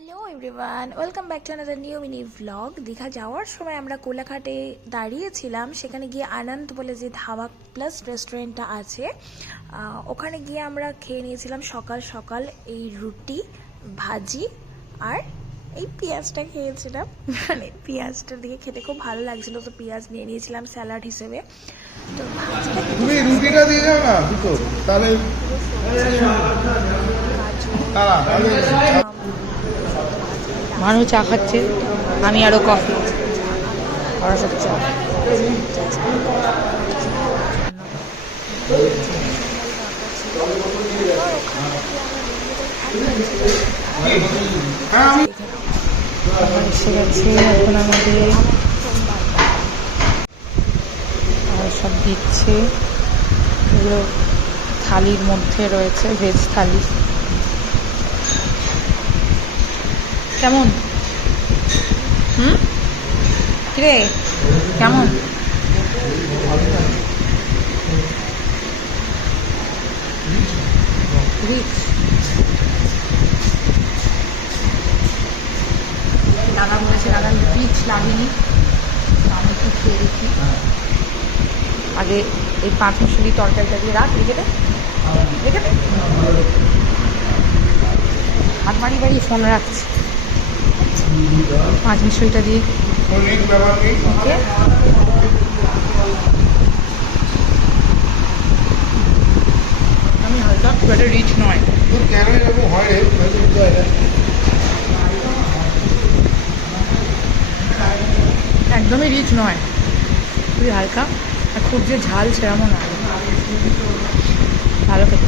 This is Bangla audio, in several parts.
Hello everyone welcome back to another new mini vlog Digha যাওয়ার সময় আমরা কোলাঘাটে দাঁড়িয়েছিলাম। সেখানে গিয়ে আনন্দ বলে যে ধাবা প্লাস রেস্টুরেন্টটা আছে ওখানে গিয়ে আমরা খেয়ে নিয়েছিলাম সকাল সকাল এই রুটি ভাজি আর এই পেঁয়াজটা খেয়েছিলাম। মানে পেঁয়াজটা দিয়ে খেতে খুব ভালো লাগছিল। তো পেঁয়াজ নিয়ে নিয়েছিলাম স্যালাড হিসেবে। তো তুমি রুটিটা দিয়ে যাও না তাহলে মানুষ চা খাচ্ছে, আমি আরও কফি সব সব দিচ্ছে। এগুলো থালির মধ্যে রয়েছে ভেজ থালি। কেমন? হুম? কিরে, কেমন? দাদা বলেছে, দাদা রিচ লাগেনি। আমি একটু খেয়ে দেখি। আগে এই পাঁচ মিশালি তরকারিটা দিয়ে রাখ, রেখে দে। রেখে দে। হাত বাড়ি বাড়ি ফোন রাখছি। পাঁচ মিশালিটা দিয়ে ওকে আমি হালকা, খুব একটা রিচ নয়। একদমই রিচ নয়। খুবই হালকা। আর খুব যে ঝাল সেরকমও নয় ভালো খেতে।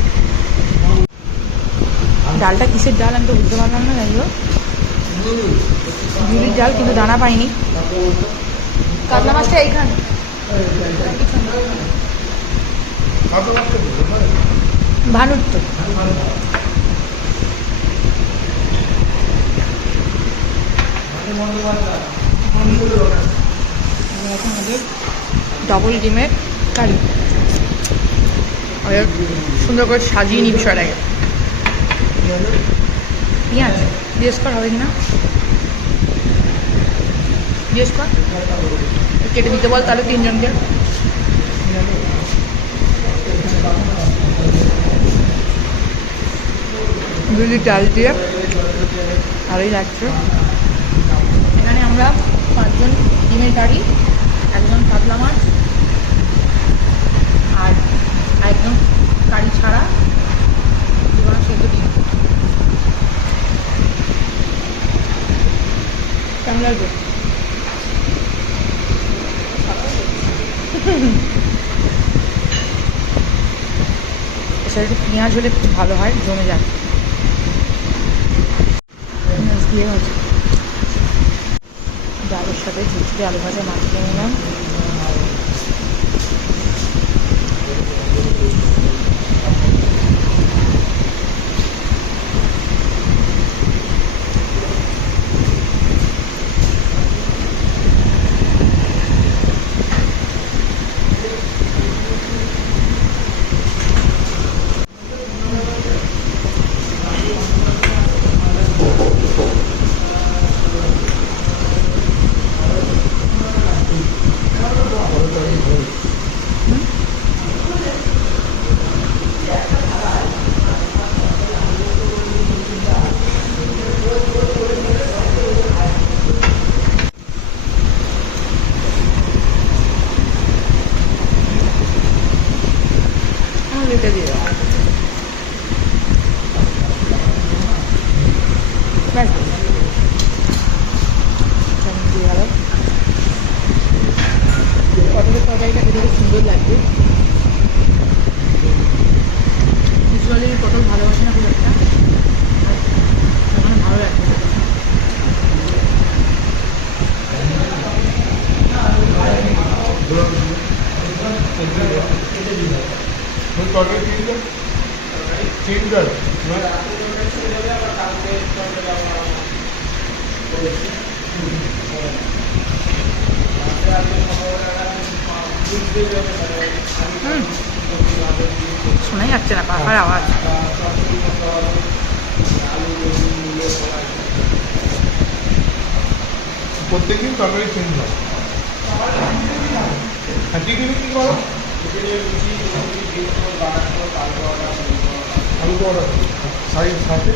ডালটা কিসের ডাল আমি তো বুঝতে পারলাম না যাই হোক ঝুলির ডাল কিন্তু দানা পাইনি। কাতলা মাছটা এইখানে? ভানুর তো। ডবল ডিমের কারি। সুন্দর করে সাজিয়ে নিই বিষয়টাকে। পেঁয়াজ। জিজ্ঞেস কর হবে কিনা? জিজ্ঞেস কর কেটে দিতে বল, তাহলে তিনজনকে। দুলি ডাল দিয়ে ভালোই লাগছে এখানে আমরা পাঁচজন ডিমের কারি একজন পাতলা মাছ আর একদম কারি ছাড়া দুবার সেদ্ধ ডিম কেমন লাগবে এছাড়া একটু পেঁয়াজ হলে খুব ভালো হয়, জমে যায় পেঁয়াজ দিয়ে হচ্ছে ডালের সাথে ঝুঁচকে আলু ভাজা মাছ কিনে নিলাম। আমার এটা দিয়ে দাও ব্যাস চাউমিন দিয়ে গেল পটলের তরকারিটা খেতে খুব সুন্দর লাগবে ইউজুয়ালি পটল ভালোবাসে না খুব একটা আর এখন ভালো লাগছে খেতে। তোর তরকারি চেঞ্জ কর হুম শোনাই যাচ্ছে না পাখার আওয়াজ প্রত্যেকদিন তরকারি চেঞ্জ হয় আর কি করো? সাইড সাথে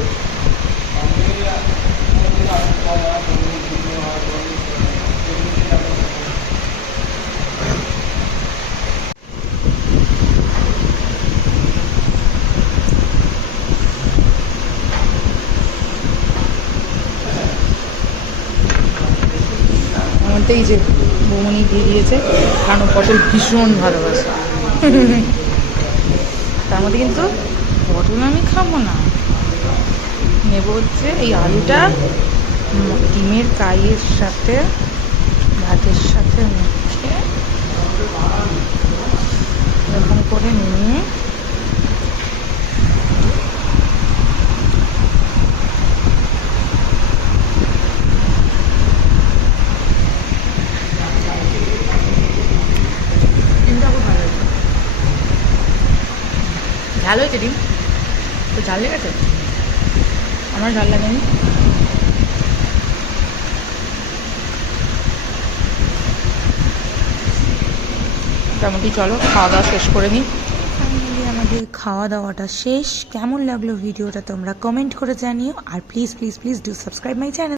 আমার এই যে বৌমনি দিয়ে দিয়েছে, কারণ পটল ভীষণ ভালোবাসে। তার মধ্যে কিন্তু পটল আমি খাব না। নেব হচ্ছে এই আলুটা ডিমের কাইয়ের সাথে, ভাতের সাথে মেখে এরকম করে নিয়ে ভালো হয়েছে ডিম? তো ঝাল লেগেছে আমার ঝাল লাগেনি। মোটামুটি চলো, খাওয়া দাওয়া শেষ করে নিই। আমাদের খাওয়া দাওয়াটা শেষ। কেমন লাগল ভিডিওটা তোমরা কমেন্ট করে জানিও। আর please please please do subscribe my channel